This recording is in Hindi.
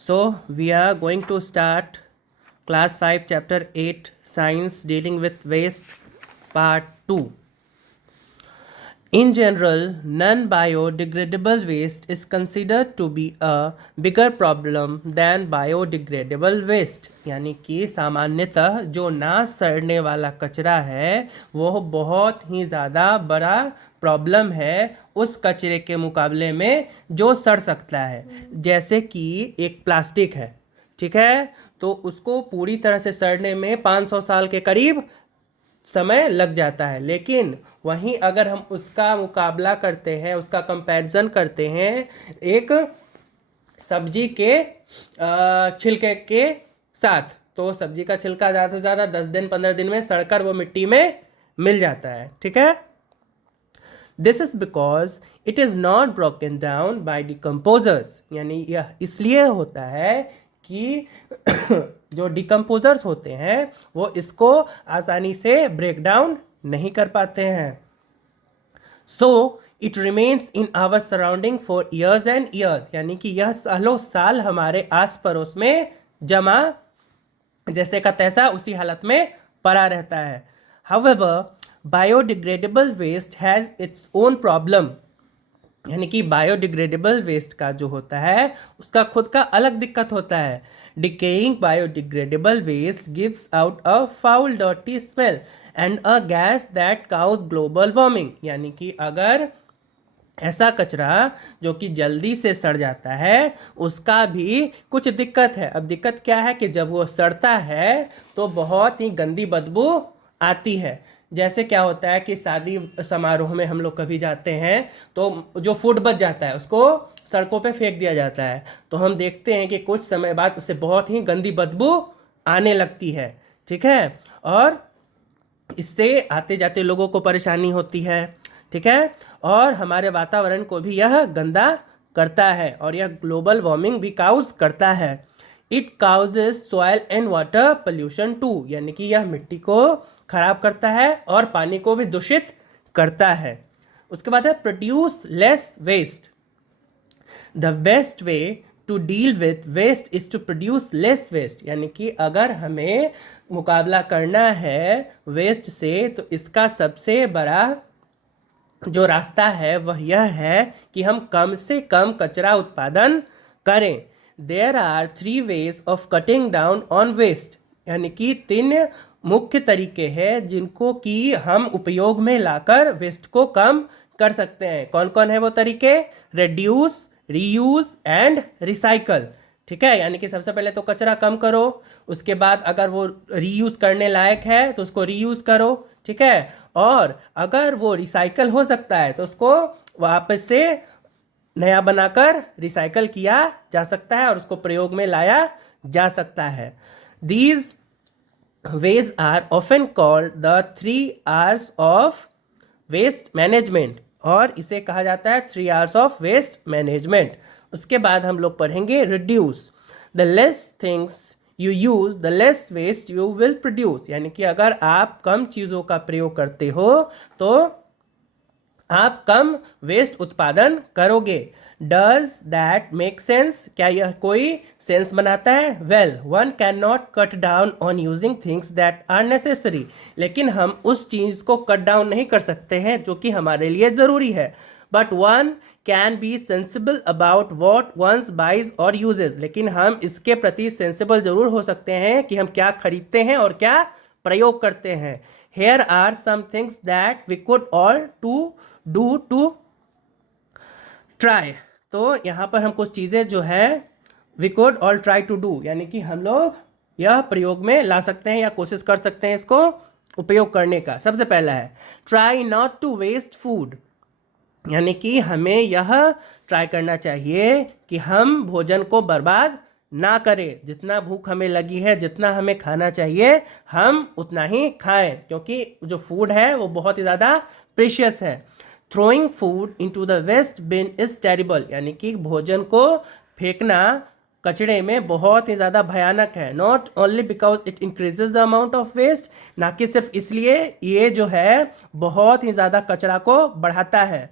So we are going to start class 5 chapter 8 science dealing with waste part 2. In general, non-biodegradable waste is considered to be a bigger problem than biodegradable waste. यानी कि सामान्यतः जो ना सड़ने वाला कचरा है वो बहुत ही ज़्यादा बड़ा प्रॉब्लम है उस कचरे के मुकाबले में जो सड़ सकता है। जैसे कि एक प्लास्टिक है, ठीक है, तो उसको पूरी तरह से सड़ने में 500 साल के करीब समय लग जाता है, लेकिन वहीं अगर हम उसका मुकाबला करते हैं, उसका कंपैरिजन करते हैं एक सब्जी के छिलके के साथ, तो सब्जी का छिलका ज़्यादा से ज़्यादा 10 दिन 15 दिन में सड़कर वो मिट्टी में मिल जाता है, ठीक है। This is because it is not broken down by decomposers, यानी यह इसलिए होता है कि जो डिकम्पोजर्स होते हैं वो इसको आसानी से ब्रेक डाउन नहीं कर पाते हैं। So it remains in our surrounding for years and years, यानी कि यह सालों साल हमारे आस पड़ोस में जमा जैसे का तैसा उसी हालत में पड़ा रहता है। However biodegradable waste has its own problem, यानी कि बायोडिग्रेडेबल वेस्ट का जो होता है उसका खुद का अलग दिक्कत होता है। Decaying biodegradable waste gives out a foul dirty smell and a gas that cause global warming, यानी कि अगर ऐसा कचरा जो कि जल्दी से सड़ जाता है उसका भी कुछ दिक्कत है। अब दिक्कत क्या है कि जब वो सड़ता है तो बहुत ही गंदी बदबू आती है। जैसे क्या होता है कि शादी समारोह में हम लोग कभी जाते हैं तो जो फूड बच जाता है उसको सड़कों पे फेंक दिया जाता है, तो हम देखते हैं कि कुछ समय बाद उससे बहुत ही गंदी बदबू आने लगती है, ठीक है, और इससे आते जाते लोगों को परेशानी होती है, ठीक है, और हमारे वातावरण को भी यह गंदा करता है और यह ग्लोबल वार्मिंग भी काउज करता है। It causes soil and water pollution too, यानी कि यह मिट्टी को खराब करता है और पानी को भी दूषित करता है। उसके बाद है produce less waste. The best way to deal with waste is to produce less waste, यानी कि अगर हमें मुकाबला करना है वेस्ट से तो इसका सबसे बड़ा जो रास्ता है वह यह है कि हम कम से कम कचरा उत्पादन करें। There are 3 ways of cutting down on waste, यानी कि 3 मुख्य तरीके हैं जिनको कि हम उपयोग में लाकर वेस्ट को कम कर सकते हैं। कौन कौन है वो तरीके? रिड्यूस, रीयूज एंड रिसाइकल, ठीक है, यानी कि सबसे पहले तो कचरा कम करो, उसके बाद अगर वो रीयूज करने लायक है तो उसको रीयूज करो, ठीक है, और अगर वो रिसाइकल हो सकता है तो उसको वापस से नया बनाकर रिसाइकल किया जा सकता है और उसको प्रयोग में लाया जा सकता है। These ways are often called the 3 R's of waste management, और इसे कहा जाता है 3 R's ऑफ वेस्ट मैनेजमेंट। उसके बाद हम लोग पढ़ेंगे reduce. The less things you use the less waste you will produce, यानी कि अगर आप कम चीज़ों का प्रयोग करते हो तो आप कम वेस्ट उत्पादन करोगे। Does that make sense? क्या यह कोई सेंस बनाता है? Well, one can not cut down on using things that are necessary, लेकिन हम उस चीज़ को कट डाउन नहीं कर सकते हैं जो कि हमारे लिए ज़रूरी है। But one can be sensible about what one's buys और यूजेज, लेकिन हम इसके प्रति सेंसिबल जरूर हो सकते हैं कि हम क्या खरीदते हैं और क्या प्रयोग करते हैं। Here are some things that we could all to do to try. तो यहाँ पर हम कुछ चीज़ें जो है we could all try to do, यानी कि हम लोग यह प्रयोग में ला सकते हैं या कोशिश कर सकते हैं इसको उपयोग करने का। सबसे पहला है try not to waste food, यानी कि हमें यह ट्राई करना चाहिए कि हम भोजन को बर्बाद ना करें। जितना भूख हमें लगी है, जितना हमें खाना चाहिए हम उतना ही खाएं, क्योंकि जो फूड है वो बहुत ही ज़्यादा प्रीशियस है। Throwing food into the waste bin is terrible, यानी कि भोजन को फेंकना कचड़े में बहुत ही ज़्यादा भयानक है। Not only because it increases the amount of waste, ना कि सिर्फ इसलिए ये जो है बहुत ही ज़्यादा कचरा को बढ़ाता है।